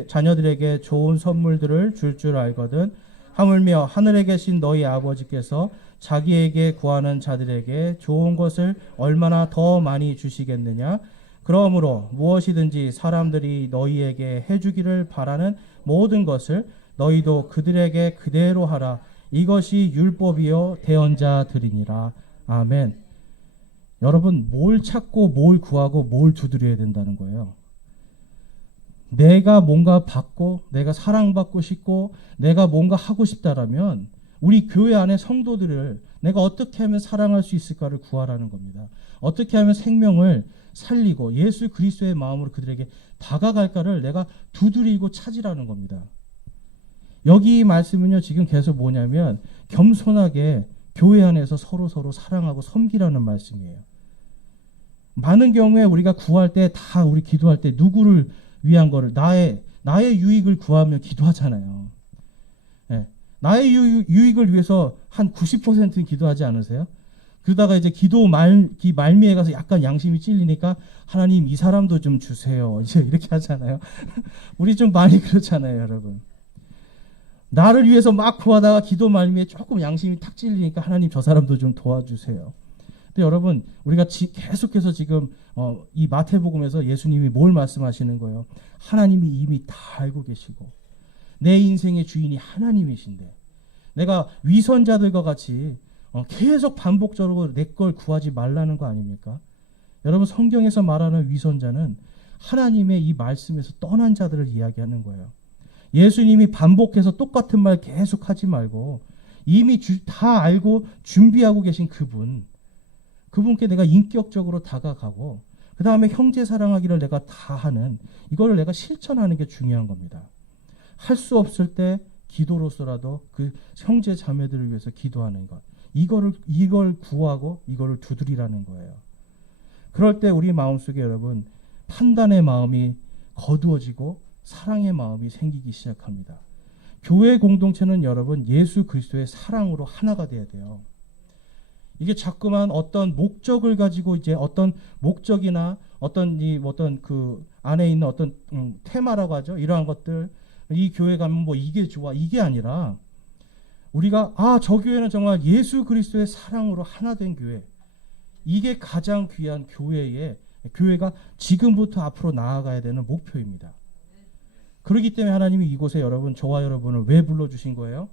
자녀들에게 좋은 선물들을 줄 알거든. 하물며 하늘에 계신 너희 아버지께서 자기에게 구하는 자들에게 좋은 것을 얼마나 더 많이 주시겠느냐? 그러므로 무엇이든지 사람들이 너희에게 해주기를 바라는 모든 것을 너희도 그들에게 그대로 하라. 이것이 율법이요 대언자들이니라. 아멘. 여러분, 뭘 찾고 뭘 구하고 뭘 두드려야 된다는 거예요. 내가 뭔가 받고 내가 사랑받고 싶고 내가 뭔가 하고 싶다라면 우리 교회 안에 성도들을 내가 어떻게 하면 사랑할 수 있을까를 구하라는 겁니다. 어떻게 하면 생명을 살리고 예수 그리스도의 마음으로 그들에게 다가갈까를 내가 두드리고 찾으라는 겁니다. 여기 이 말씀은요, 지금 계속 뭐냐면 겸손하게 교회 안에서 서로 사랑하고 섬기라는 말씀이에요. 많은 경우에 우리가 구할 때 다 우리 기도할 때 누구를 위한 거를 나의 유익을 구하며 기도하잖아요. 네. 나의 유익을 위해서 한 90%는 기도하지 않으세요? 그러다가 이제 기도 말미에 가서 약간 양심이 찔리니까 하나님 이 사람도 좀 주세요. 이제 이렇게 하잖아요. 우리 좀 많이 그렇잖아요, 여러분. 나를 위해서 막 구하다가 기도 말미에 조금 양심이 탁 찔리니까 하나님 저 사람도 좀 도와주세요. 근데 여러분, 우리가 계속해서 지금 이 마태복음에서 예수님이 뭘 말씀하시는 거예요? 하나님이 이미 다 알고 계시고 내 인생의 주인이 하나님이신데 내가 위선자들과 같이 계속 반복적으로 내 걸 구하지 말라는 거 아닙니까? 여러분, 성경에서 말하는 위선자는 하나님의 이 말씀에서 떠난 자들을 이야기하는 거예요. 예수님이 반복해서 똑같은 말 계속 하지 말고 이미 다 알고 준비하고 계신 그분께 내가 인격적으로 다가가고 그 다음에 형제 사랑하기를 내가 다 하는 이거를 내가 실천하는 게 중요한 겁니다. 할 수 없을 때 기도로서라도 그 형제 자매들을 위해서 기도하는 것, 이걸 구하고 이거를 두드리라는 거예요. 그럴 때 우리 마음속에 여러분 판단의 마음이 거두어지고 사랑의 마음이 생기기 시작합니다. 교회 공동체는 여러분 예수 그리스도의 사랑으로 하나가 돼야 돼요. 이게 자꾸만 어떤 목적을 가지고 이제 어떤 목적이나 어떤 그 안에 있는 어떤 테마라고 하죠. 이러한 것들, 이 교회 가면 뭐 이게 좋아, 이게 아니라 우리가 저 교회는 정말 예수 그리스도의 사랑으로 하나 된 교회, 이게 가장 귀한 교회가 지금부터 앞으로 나아가야 되는 목표입니다. 그렇기 때문에 하나님이 이곳에 여러분, 저와 여러분을 왜 불러주신 거예요?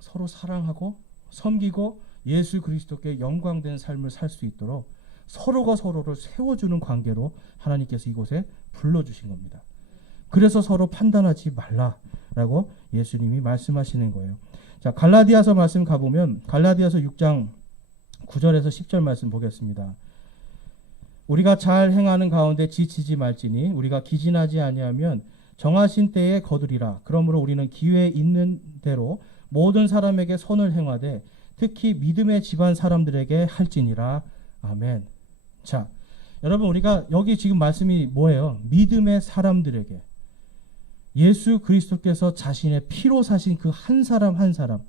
서로 사랑하고 섬기고 예수 그리스도께 영광된 삶을 살 수 있도록 서로가 서로를 세워주는 관계로 하나님께서 이곳에 불러주신 겁니다. 그래서 서로 판단하지 말라라고 예수님이 말씀하시는 거예요. 자, 갈라디아서 말씀 가보면 갈라디아서 6장 9절에서 10절 말씀 보겠습니다. 우리가 잘 행하는 가운데 지치지 말지니 우리가 기진하지 아니하면 정하신 때에 거두리라. 그러므로 우리는 기회 있는 대로 모든 사람에게 선을 행하되 특히 믿음의 집안 사람들에게 할지니라. 아멘. 자, 여러분, 우리가 여기 지금 말씀이 뭐예요? 믿음의 사람들에게 예수 그리스도께서 자신의 피로 사신 그 한 사람 한 사람,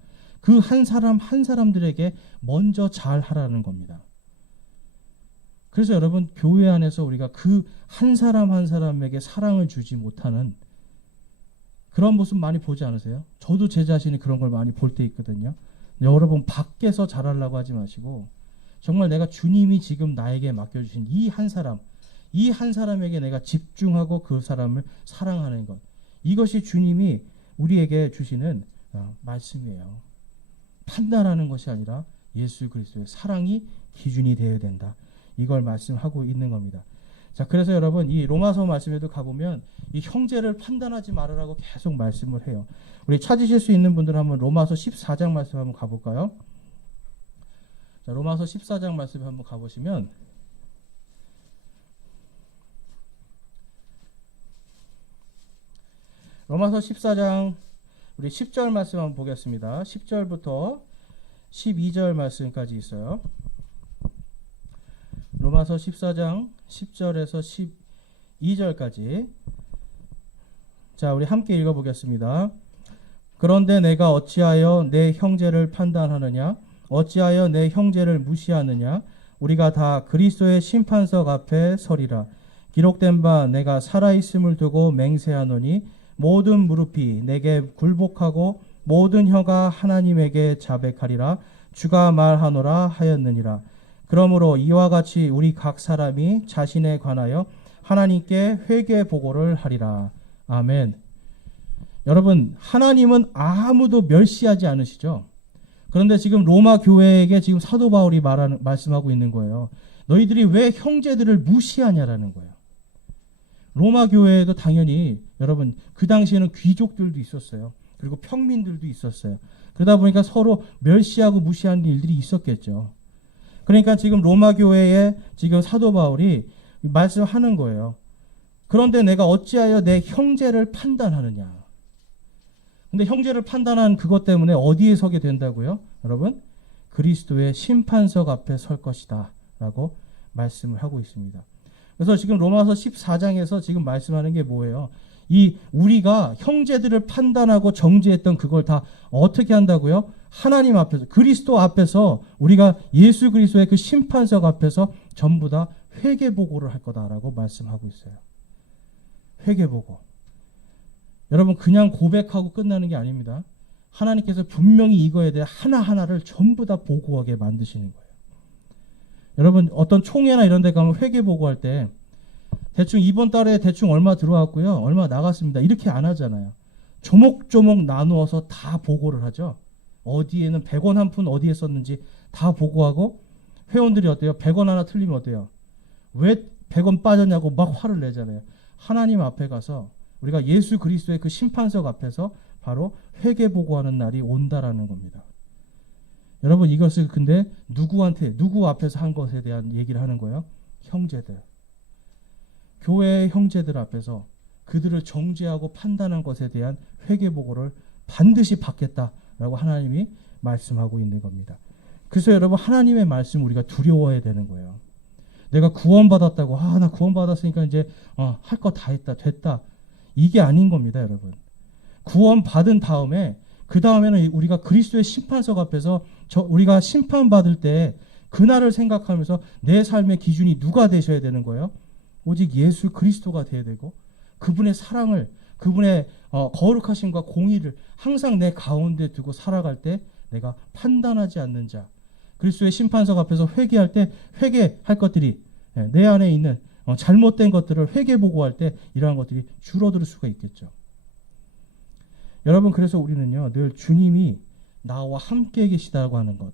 그 한 사람 한 사람들에게 먼저 잘 하라는 겁니다. 그래서 여러분, 교회 안에서 우리가 그 한 사람 한 사람에게 사랑을 주지 못하는 그런 모습 많이 보지 않으세요? 저도 제 자신이 그런 걸 많이 볼 때 있거든요. 여러분, 밖에서 잘하려고 하지 마시고 정말 내가 주님이 지금 나에게 맡겨주신 이 한 사람에게 내가 집중하고 그 사람을 사랑하는 것, 이것이 주님이 우리에게 주시는 말씀이에요. 판단하는 것이 아니라 예수 그리스도의 사랑이 기준이 되어야 된다. 이걸 말씀하고 있는 겁니다. 자, 그래서 여러분, 이 로마서 말씀에도 가보면 이 형제를 판단하지 말으라고 계속 말씀을 해요. 우리 찾으실 수 있는 분들 한번 로마서 14장 말씀 한번 가볼까요? 자, 로마서 14장 말씀 한번 가보시면 로마서 14장 우리 10절 말씀 한번 보겠습니다. 10절부터 12절 말씀까지 있어요. 로마서 14장 10절에서 12절까지. 자, 우리 함께 읽어보겠습니다. 그런데 내가 어찌하여 내 형제를 판단하느냐? 어찌하여 내 형제를 무시하느냐? 우리가 다 그리스도의 심판석 앞에 서리라. 기록된 바 내가 살아있음을 두고 맹세하노니 모든 무릎이 내게 굴복하고 모든 혀가 하나님에게 자백하리라. 주가 말하노라 하였느니라. 그러므로 이와 같이 우리 각 사람이 자신에 관하여 하나님께 회개 보고를 하리라. 아멘. 여러분, 하나님은 아무도 멸시하지 않으시죠? 그런데 지금 로마 교회에게 지금 사도 바울이 말씀하고 있는 거예요. 너희들이 왜 형제들을 무시하냐라는 거예요. 로마 교회에도 당연히 여러분 그 당시에는 귀족들도 있었어요. 그리고 평민들도 있었어요. 그러다 보니까 서로 멸시하고 무시하는 일들이 있었겠죠. 그러니까 지금 로마 교회에 지금 사도 바울이 말씀하는 거예요. 그런데 내가 어찌하여 내 형제를 판단하느냐. 근데 형제를 판단한 그것 때문에 어디에 서게 된다고요? 여러분, 그리스도의 심판석 앞에 설 것이다 라고 말씀을 하고 있습니다. 그래서 지금 로마서 14장에서 지금 말씀하는 게 뭐예요? 이 우리가 형제들을 판단하고 정죄했던 그걸 다 어떻게 한다고요? 하나님 앞에서, 그리스도 앞에서 우리가 예수 그리스도의 그 심판석 앞에서 전부 다 회개보고를 할 거다라고 말씀하고 있어요. 회개보고. 여러분, 그냥 고백하고 끝나는 게 아닙니다. 하나님께서 분명히 이거에 대해 하나하나를 전부 다 보고하게 만드시는 거예요. 여러분, 어떤 총회나 이런 데 가면 회계보고할 때 대충 이번 달에 대충 얼마 들어왔고요, 얼마 나갔습니다, 이렇게 안 하잖아요. 조목조목 나누어서 다 보고를 하죠. 어디에는 100원 한 푼 어디에 썼는지 다 보고하고, 회원들이 어때요? 100원 하나 틀리면 어때요? 왜 100원 빠졌냐고 막 화를 내잖아요. 하나님 앞에 가서 우리가 예수 그리스도의 그 심판석 앞에서 바로 회개보고하는 날이 온다라는 겁니다. 여러분, 이것을 근데 누구한테, 누구 앞에서 한 것에 대한 얘기를 하는 거예요? 형제들. 교회의 형제들 앞에서 그들을 정죄하고 판단한 것에 대한 회개보고를 반드시 받겠다라고 하나님이 말씀하고 있는 겁니다. 그래서 여러분, 하나님의 말씀 우리가 두려워해야 되는 거예요. 내가 구원받았다고, 나 구원받았으니까 이제 할 거 다 했다, 됐다. 이게 아닌 겁니다, 여러분. 구원받은 다음에 그 다음에는 우리가 그리스도의 심판석 앞에서 우리가 심판받을 때 그날을 생각하면서 내 삶의 기준이 누가 되셔야 되는 거예요? 오직 예수 그리스도가 되어야 되고, 그분의 사랑을, 그분의 거룩하심과 공의를 항상 내 가운데 두고 살아갈 때 내가 판단하지 않는 자, 그리스도의 심판석 앞에서 회개할 때 회개할 것들이 내 안에 있는 잘못된 것들을 회개보고할 때 이러한 것들이 줄어들 수가 있겠죠. 여러분, 그래서 우리는요, 늘 주님이 나와 함께 계시다고 하는 것,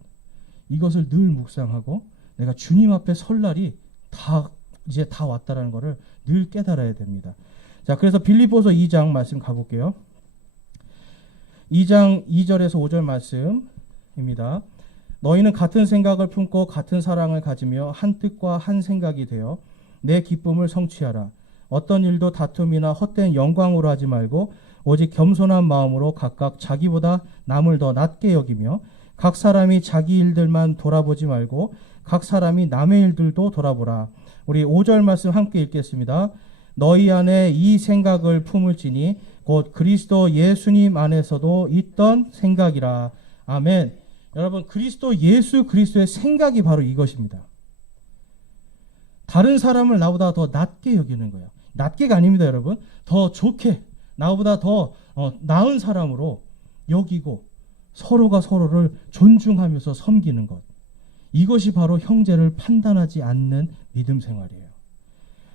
이것을 늘 묵상하고 내가 주님 앞에 설 날이 이제 다 왔다라는 것을 늘 깨달아야 됩니다. 자, 그래서 빌립보서 2장 말씀 가볼게요. 2장 2절에서 5절 말씀입니다. 너희는 같은 생각을 품고 같은 사랑을 가지며 한 뜻과 한 생각이 되어 내 기쁨을 성취하라. 어떤 일도 다툼이나 헛된 영광으로 하지 말고 오직 겸손한 마음으로 각각 자기보다 남을 더 낮게 여기며 각 사람이 자기 일들만 돌아보지 말고 각 사람이 남의 일들도 돌아보라. 우리 5절 말씀 함께 읽겠습니다. 너희 안에 이 생각을 품을지니 곧 그리스도 예수님 안에서도 있던 생각이라. 아멘. 여러분, 예수 그리스도의 생각이 바로 이것입니다. 다른 사람을 나보다 더 낮게 여기는 거예요. 낮게가 아닙니다, 여러분. 더 좋게, 나보다 더 나은 사람으로 여기고 서로가 서로를 존중하면서 섬기는 것. 이것이 바로 형제를 판단하지 않는 믿음 생활이에요.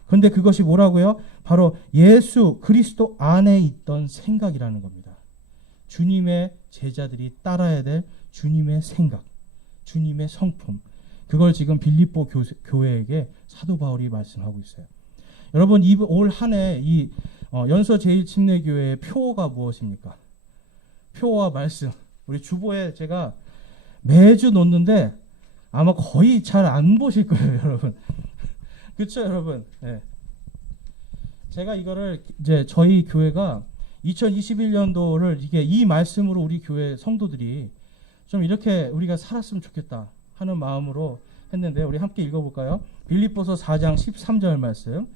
그런데 그것이 뭐라고요? 바로 예수 그리스도 안에 있던 생각이라는 겁니다. 주님의 제자들이 따라야 될 주님의 생각, 주님의 성품, 그걸 지금 빌립보 교회에게 사도 바울이 말씀하고 있어요. 여러분, 올 한 해 이 연서 제1침례교회의 표어가 무엇입니까? 표어와 말씀. 우리 주보에 제가 매주 놓는데 아마 거의 잘 안 보실 거예요, 여러분. 그렇죠, 여러분? 네. 제가 이거를 이제 저희 교회가 2021년도를 이 말씀으로 우리 교회 성도들이 좀 이렇게 우리가 살았으면 좋겠다 하는 마음으로 했는데, 우리 함께 읽어볼까요? 빌립보서 4장 13절 말씀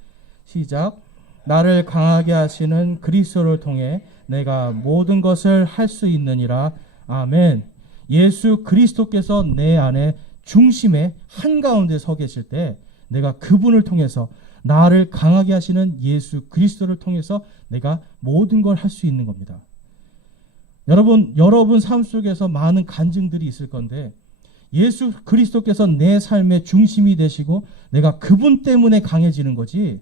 시작. 나를 강하게 하시는 그리스도를 통해 내가 모든 것을 할 수 있느니라. 아멘. 예수 그리스도께서 내 안에 중심에 한가운데 서 계실 때 내가 그분을 통해서, 나를 강하게 하시는 예수 그리스도를 통해서 내가 모든 걸 할 수 있는 겁니다. 여러분 삶 속에서 많은 간증들이 있을 건데, 예수 그리스도께서 내 삶의 중심이 되시고 내가 그분 때문에 강해지는 거지,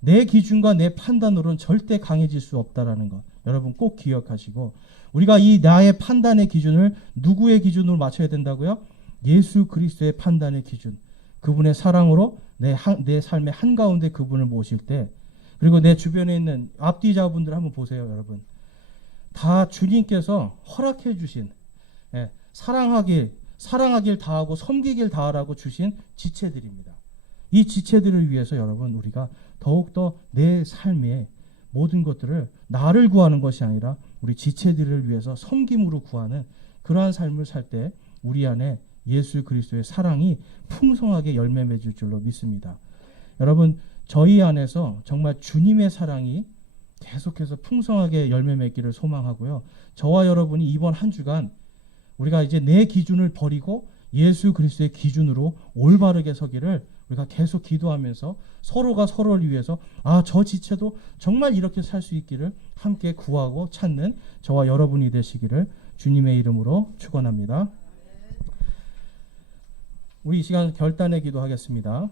내 기준과 내 판단으로는 절대 강해질 수 없다라는 것 여러분 꼭 기억하시고, 우리가 이 나의 판단의 기준을 누구의 기준으로 맞춰야 된다고요? 예수 그리스도의 판단의 기준, 그분의 사랑으로 내 삶의 한가운데 그분을 모실 때, 그리고 내 주변에 있는 앞뒤자분들 한번 보세요. 여러분 다 주님께서 허락해 주신, 사랑하길 다하고 섬기길 다하라고 주신 지체들입니다. 이 지체들을 위해서 여러분 우리가 더욱더 내 삶의 모든 것들을 나를 구하는 것이 아니라 우리 지체들을 위해서 섬김으로 구하는 그러한 삶을 살 때 우리 안에 예수 그리스도의 사랑이 풍성하게 열매 맺을 줄로 믿습니다. 여러분 저희 안에서 정말 주님의 사랑이 계속해서 풍성하게 열매 맺기를 소망하고요. 저와 여러분이 이번 한 주간 우리가 이제 내 기준을 버리고 예수 그리스도의 기준으로 올바르게 서기를 우리가 계속 기도하면서 서로가 서로를 위해서 저 지체도 정말 이렇게 살 수 있기를 함께 구하고 찾는 저와 여러분이 되시기를 주님의 이름으로 축원합니다. 우리 이 시간 결단의 기도하겠습니다.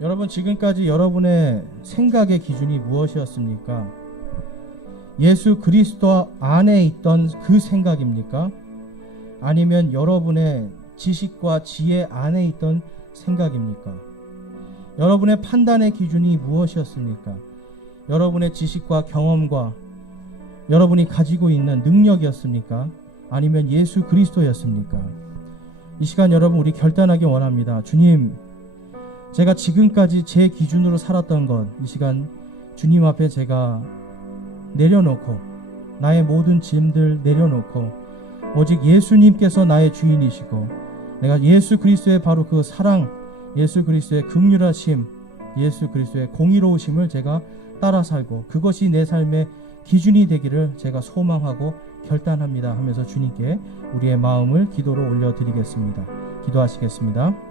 여러분 지금까지 여러분의 생각의 기준이 무엇이었습니까? 예수 그리스도 안에 있던 그 생각입니까? 아니면 여러분의 지식과 지혜 안에 있던 생각입니까? 여러분의 판단의 기준이 무엇이었습니까? 여러분의 지식과 경험과 여러분이 가지고 있는 능력이었습니까? 아니면 예수 그리스도였습니까? 이 시간 여러분 우리 결단하기 원합니다. 주님, 제가 지금까지 제 기준으로 살았던 것, 이 시간 주님 앞에 제가 내려놓고 나의 모든 짐들 내려놓고 오직 예수님께서 나의 주인이시고 내가 예수 그리스도의 바로 그 사랑, 예수 그리스도의 긍휼하심, 예수 그리스도의 공의로우심을 제가 따라 살고 그것이 내 삶의 기준이 되기를 제가 소망하고 결단합니다 하면서 주님께 우리의 마음을 기도로 올려드리겠습니다. 기도하시겠습니다.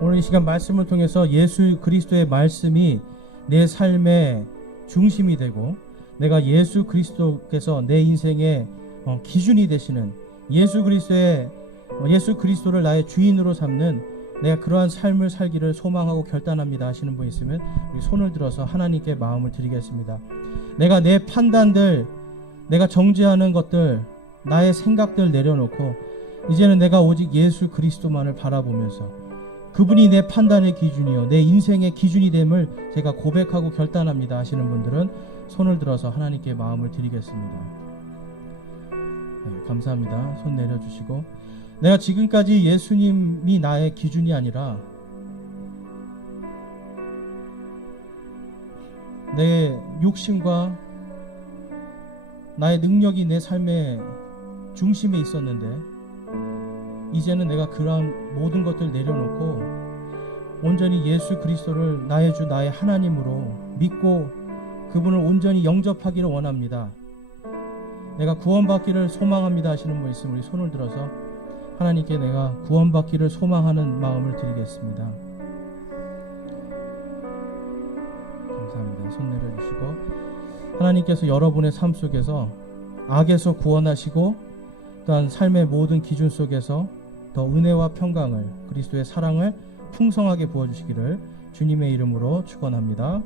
오늘 이 시간 말씀을 통해서 예수 그리스도의 말씀이 내 삶의 중심이 되고 내가 예수 그리스도께서 내 인생의 기준이 되시는 예수 그리스도를 나의 주인으로 삼는 내가 그러한 삶을 살기를 소망하고 결단합니다 하시는 분 있으면 우리 손을 들어서 하나님께 마음을 드리겠습니다. 내가 내 판단들, 내가 정죄하는 것들, 나의 생각들 내려놓고 이제는 내가 오직 예수 그리스도만을 바라보면서 그분이 내 판단의 기준이요 내 인생의 기준이 됨을 제가 고백하고 결단합니다 하시는 분들은 손을 들어서 하나님께 마음을 드리겠습니다. 감사합니다. 손 내려주시고, 내가 지금까지 예수님이 나의 기준이 아니라 내 욕심과 나의 능력이 내 삶의 중심에 있었는데 이제는 내가 그러한 모든 것들 내려놓고 온전히 예수 그리스도를 나의 주 나의 하나님으로 믿고 그분을 온전히 영접하기를 원합니다. 내가 구원받기를 소망합니다 하시는 분 있으면 우리 손을 들어서 하나님께 내가 구원받기를 소망하는 마음을 드리겠습니다. 감사합니다. 손 내려주시고, 하나님께서 여러분의 삶 속에서 악에서 구원하시고 또한 삶의 모든 기준 속에서 더 은혜와 평강을, 그리스도의 사랑을 풍성하게 부어주시기를 주님의 이름으로 축원합니다.